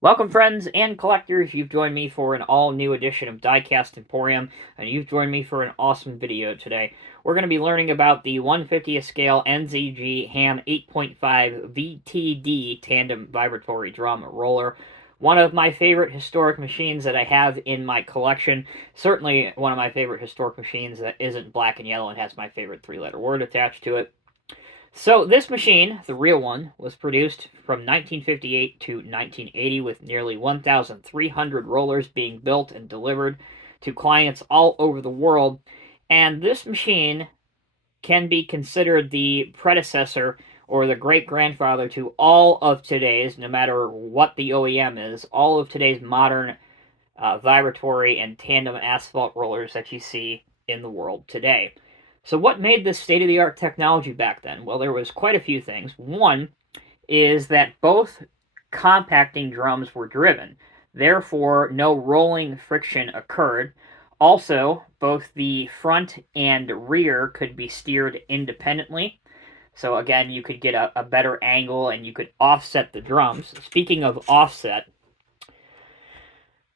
Welcome, friends and collectors. You've joined me for an all-new edition of Diecast Emporium, and you've joined me for an awesome video today. We're going to be learning about the 1/50th scale NZG Hamm 8.5 VTD tandem vibratory drum roller. One of my favorite historic machines that I have in my collection. Certainly one of my favorite historic machines that isn't black and yellow and has my favorite three-letter word attached to it. So this machine, the real one, was produced from 1958 to 1980 with nearly 1,300 rollers being built and delivered to clients all over the world. And this machine can be considered the predecessor or the great-grandfather to all of today's, no matter what the OEM is, all of today's modern vibratory and tandem asphalt rollers that you see in the world today. So what made this state-of-the-art technology back then? Well, there was quite a few things. One is that both compacting drums were driven. Therefore, no rolling friction occurred. Also, both the front and rear could be steered independently. So again, you could get a better angle and you could offset the drums. Speaking of offset,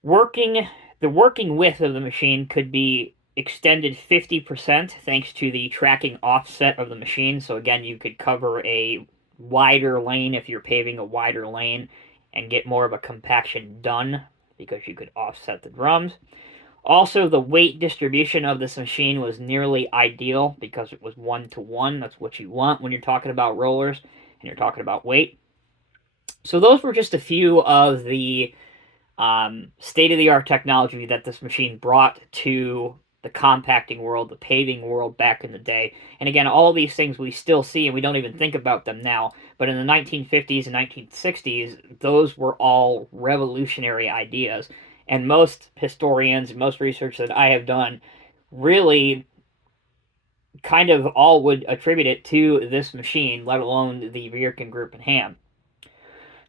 the working width of the machine could be extended 50% thanks to the tracking offset of the machine. So again, you could cover a wider lane if you're paving a wider lane and get more of a compaction done because you could offset the drums. Also, the weight distribution of this machine was nearly ideal because it was 1-to-1. That's what you want when you're talking about rollers and you're talking about weight. So those were just a few of the state-of-the-art technology that this machine brought to the compacting world, the paving world back in the day. And again, all these things we still see and we don't even think about them now. But in the 1950s and 1960s, those were all revolutionary ideas. And most historians and most research that I have done really kind of all would attribute it to this machine, let alone the Vibrating group and Hamm.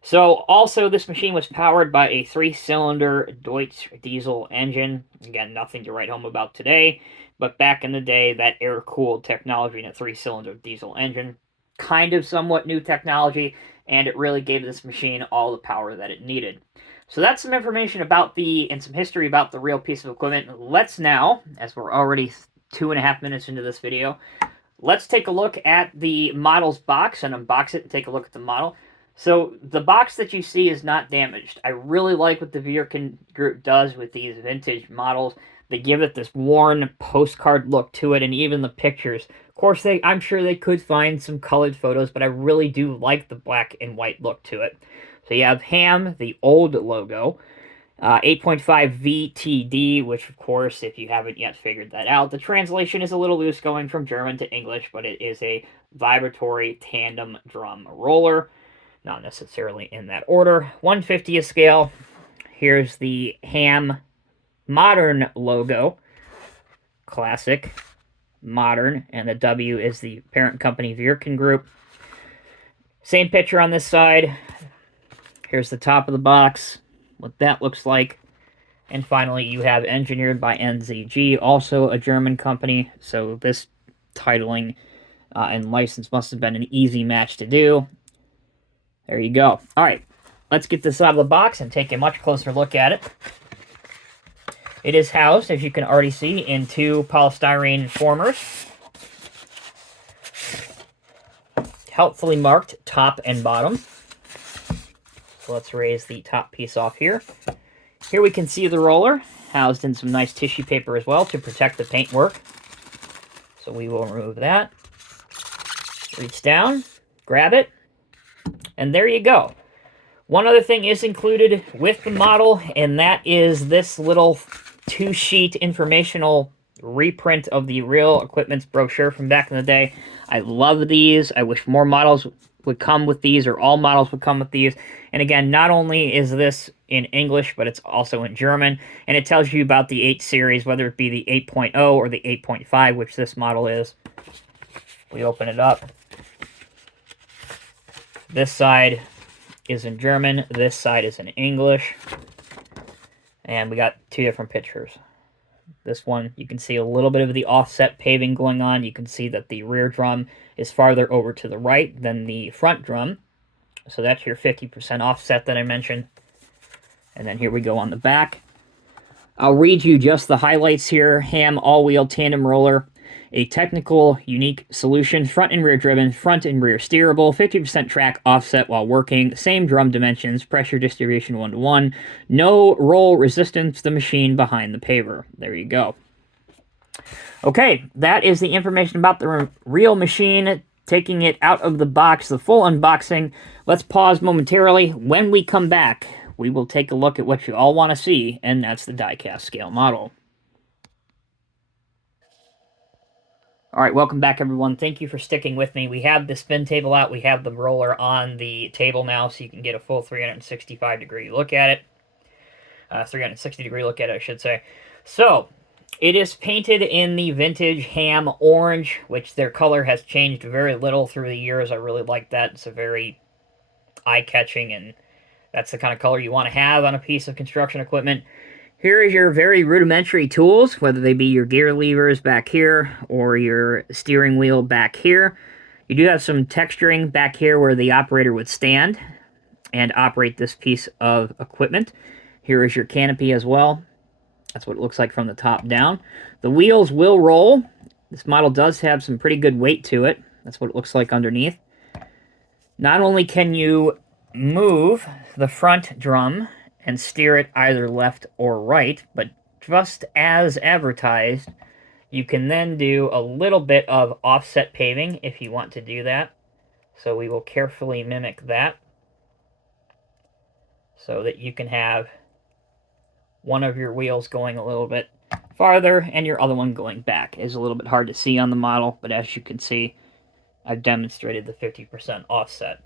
So, also, this machine was powered by a 3-cylinder Deutz diesel engine. Again, nothing to write home about today, but back in the day, that air-cooled technology in a 3-cylinder diesel engine, kind of somewhat new technology, and it really gave this machine all the power that it needed. So that's some information about and some history about the real piece of equipment. Let's now, as we're already 2.5 minutes into this video, let's take a look at the model's box and unbox it and take a look at the model. So the box that you see is not damaged. I really like what the Vibrating group does with these vintage models. They give it this worn postcard look to it, and even the pictures. Of course, I'm sure they could find some colored photos, but I really do like the black and white look to it. So you have Hamm, the old logo, 8.5 VTD, which, of course, if you haven't yet figured that out, the translation is a little loose going from German to English, but it is a vibratory tandem drum roller. Not necessarily in that order. 1/50th scale. Here's the Hamm modern logo. Classic, modern, and the W is the parent company Vibrating Group. Same picture on this side. Here's the top of the box, what that looks like. And finally, you have engineered by NZG, also a German company. So this titling and license must have been an easy match to do. There you go. All right, let's get this out of the box and take a much closer look at it. It is housed, as you can already see, in 2 polystyrene formers. Helpfully marked top and bottom. So let's raise the top piece off here. Here we can see the roller, housed in some nice tissue paper as well to protect the paintwork. So we will remove that. Reach down, grab it. And there you go. One other thing is included with the model, and that is this little 2-sheet informational reprint of the real equipment's brochure from back in the day. I love these. I wish more models would come with these, or all models would come with these. And again, not only is this in English, but it's also in German, and it tells you about the 8 series, whether it be the 8.0 or the 8.5, which this model is. We open it up. This side is in German, this side is in English, and we got 2 different pictures. This one, you can see a little bit of the offset paving going on. You can see that the rear drum is farther over to the right than the front drum, so that's your 50% offset that I mentioned. And then here we go on the back. I'll read you just the highlights here. Hamm all-wheel tandem roller. A technical, unique solution, front and rear driven, front and rear steerable, 50% track offset while working, same drum dimensions, pressure distribution 1-to-1, no roll resistance to the machine behind the paver. There you go. Okay, that is the information about the real machine, taking it out of the box, the full unboxing. Let's pause momentarily. When we come back, we will take a look at what you all want to see, and that's the diecast scale model. All right, welcome back, everyone. Thank you for sticking with me. We have the spin table out. We have the roller on the table now, so you can get a full 365-degree look at it. 360-degree look at it, I should say. So, it is painted in the vintage Hamm orange, which their color has changed very little through the years. I really like that. It's a very eye-catching, and that's the kind of color you want to have on a piece of construction equipment. Here is your very rudimentary tools, whether they be your gear levers back here or your steering wheel back here. You do have some texturing back here where the operator would stand and operate this piece of equipment. Here is your canopy as well. That's what it looks like from the top down. The wheels will roll. This model does have some pretty good weight to it. That's what it looks like underneath. Not only can you move the front drum and steer it either left or right, but just as advertised, you can then do a little bit of offset paving if you want to do that. So we will carefully mimic that so that you can have one of your wheels going a little bit farther and your other one going back. It's a little bit hard to see on the model, but as you can see, I've demonstrated the 50% offset.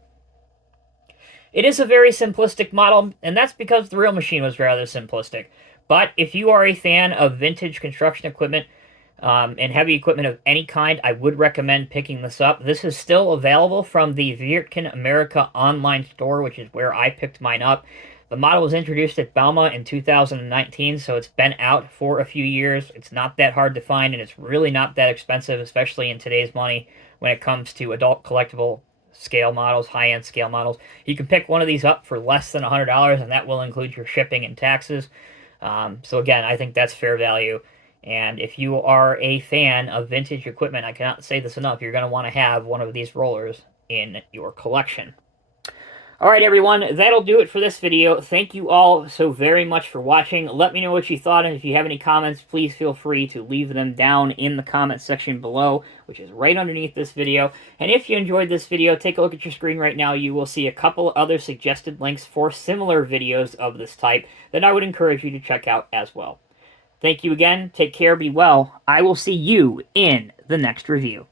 It is a very simplistic model, and that's because the real machine was rather simplistic. But if you are a fan of vintage construction equipment and heavy equipment of any kind, I would recommend picking this up. This is still available from the Vibrating America online store, which is where I picked mine up. The model was introduced at Bauma in 2019, so it's been out for a few years. It's not that hard to find, and it's really not that expensive, especially in today's money when it comes to adult collectible scale models, high-end scale models. You can pick one of these up for less than $100, and that will include your shipping and taxes. So again, I think that's fair value. And if you are a fan of vintage equipment, I cannot say this enough, you're going to want to have one of these rollers in your collection. All right, everyone, that'll do it for this video. Thank you all so very much for watching. Let me know what you thought, and if you have any comments, please feel free to leave them down in the comment section below, which is right underneath this video. And if you enjoyed this video, take a look at your screen right now. You will see a couple other suggested links for similar videos of this type that I would encourage you to check out as well. Thank you again. Take care. Be well. I will see you in the next review.